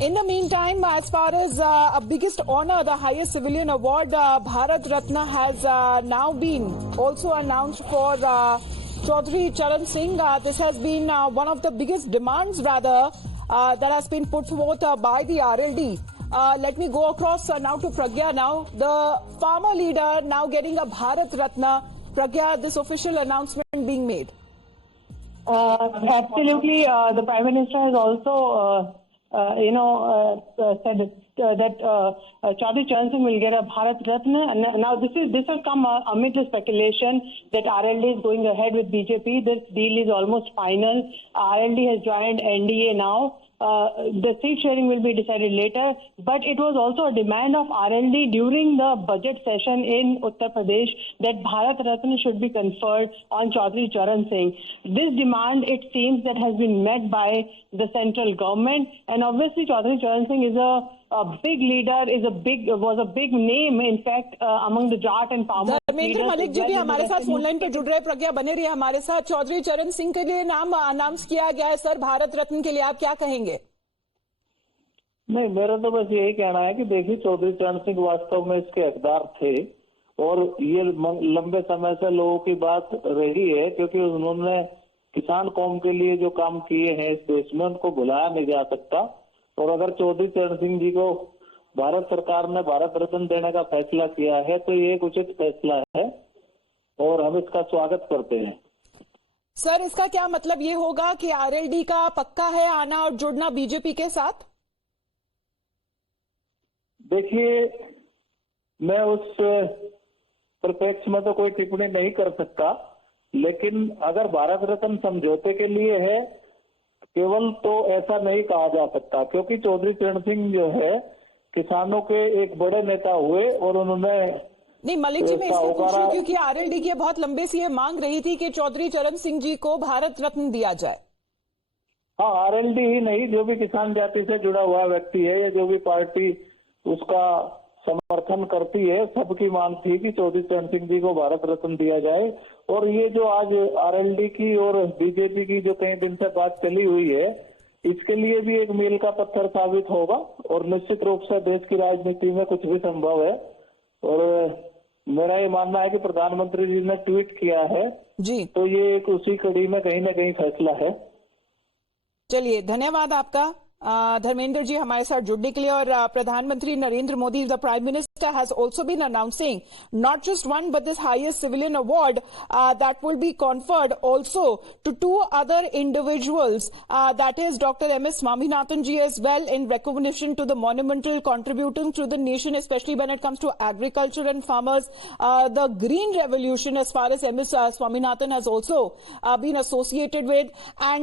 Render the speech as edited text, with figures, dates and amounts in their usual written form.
In the meantime, as far as a biggest honor, the highest civilian award, Bharat Ratna has now been also announced for Chaudhary Charan Singh. This has been one of the biggest demands, rather, that has been put forth by the RLD. Let me go across now to Pragya now. The farmer leader now getting a Bharat Ratna. Pragya, this official announcement being made. Absolutely. The Prime Minister has also said that Chaudhary Charan Singh will get a Bharat Ratna. And now this has come amid the speculation that RLD is going ahead with BJP. This deal is almost final. RLD has joined NDA now. The seat sharing will be decided later, but it was also a demand of RLD during the budget session in Uttar Pradesh that Bharat Ratna should be conferred on Chaudhary Charan Singh. This demand, it seems, that has been met by the central government, and obviously Chaudhary Charan Singh is a big leader, was a big name, in fact, among the Jat and farmer. Dharmendra Malik ji भी हमारे साथ phone line पर जुड़ रहे हैं। प्रज्ञा बने रही हमारे साथ। चौधरी चरण सिंह के लिए नाम अनाउंस किया गया है सर, भारत रत्न के लिए आप क्या कहेंगे? नहीं, मेरा तो बस यही कहना है कि देखिए, चौधरी चरण सिंह वास्तव में इसके हकदार थे और ये लंबे समय से लोगों की बात रही है, क्योंकि उन्होंने किसान कौम के लिए जो काम किए हैं इस देश में, उनको भुलाया नहीं जा सकता। और अगर चौधरी चरण सिंह जी को भारत सरकार ने भारत रत्न देने का फैसला किया है तो ये एक उचित फैसला है और हम इसका स्वागत करते हैं। सर, इसका क्या मतलब ये होगा कि आरएलडी का पक्का है आना और जुड़ना बीजेपी के साथ? देखिए, मैं उस परिप्रेक्ष्य में तो कोई टिप्पणी नहीं कर सकता, लेकिन अगर भारत रत्न समझौते के लिए है केवल, तो ऐसा नहीं कहा जा सकता, क्योंकि चौधरी चरण सिंह जो है किसानों के एक बड़े नेता हुए और उन्होंने नहीं, मलिक जी मैं इसलिए पूछ रही हूँ क्योंकि आरएलडी की बहुत लंबे से ये मांग रही थी कि चौधरी चरण सिंह जी को भारत रत्न दिया जाए। हाँ, आरएलडी ही नहीं, जो भी किसान जाति से जुड़ा हुआ व्यक्ति है या जो भी पार्टी उसका समर्थन करती है, सबकी मांग थी कि चौधरी चरण सिंह जी को भारत रत्न दिया जाए। और ये जो आज आरएलडी की और बीजेपी की जो कई दिन से बात चली हुई है, इसके लिए भी एक मील का पत्थर साबित होगा और निश्चित रूप से देश की राजनीति में कुछ भी संभव है। और मेरा ये मानना है कि प्रधानमंत्री जी ने ट्वीट किया है जी, तो ये एक उसी कड़ी में कहीं ना कहीं फैसला है। चलिए, धन्यवाद आपका धर्मेंद्र जी हमारे साथ जुड़ने के लिए। और प्रधानमंत्री Narendra Modi, the prime minister, has also been announcing not just one but this highest civilian award that will be conferred also to two other individuals, that is Dr. M.S. Swaminathan ji as well, in recognition to the monumental contributing to the nation, especially when it comes to agriculture and farmers. The green revolution, as far as M.S. Swaminathan has also been associated with, and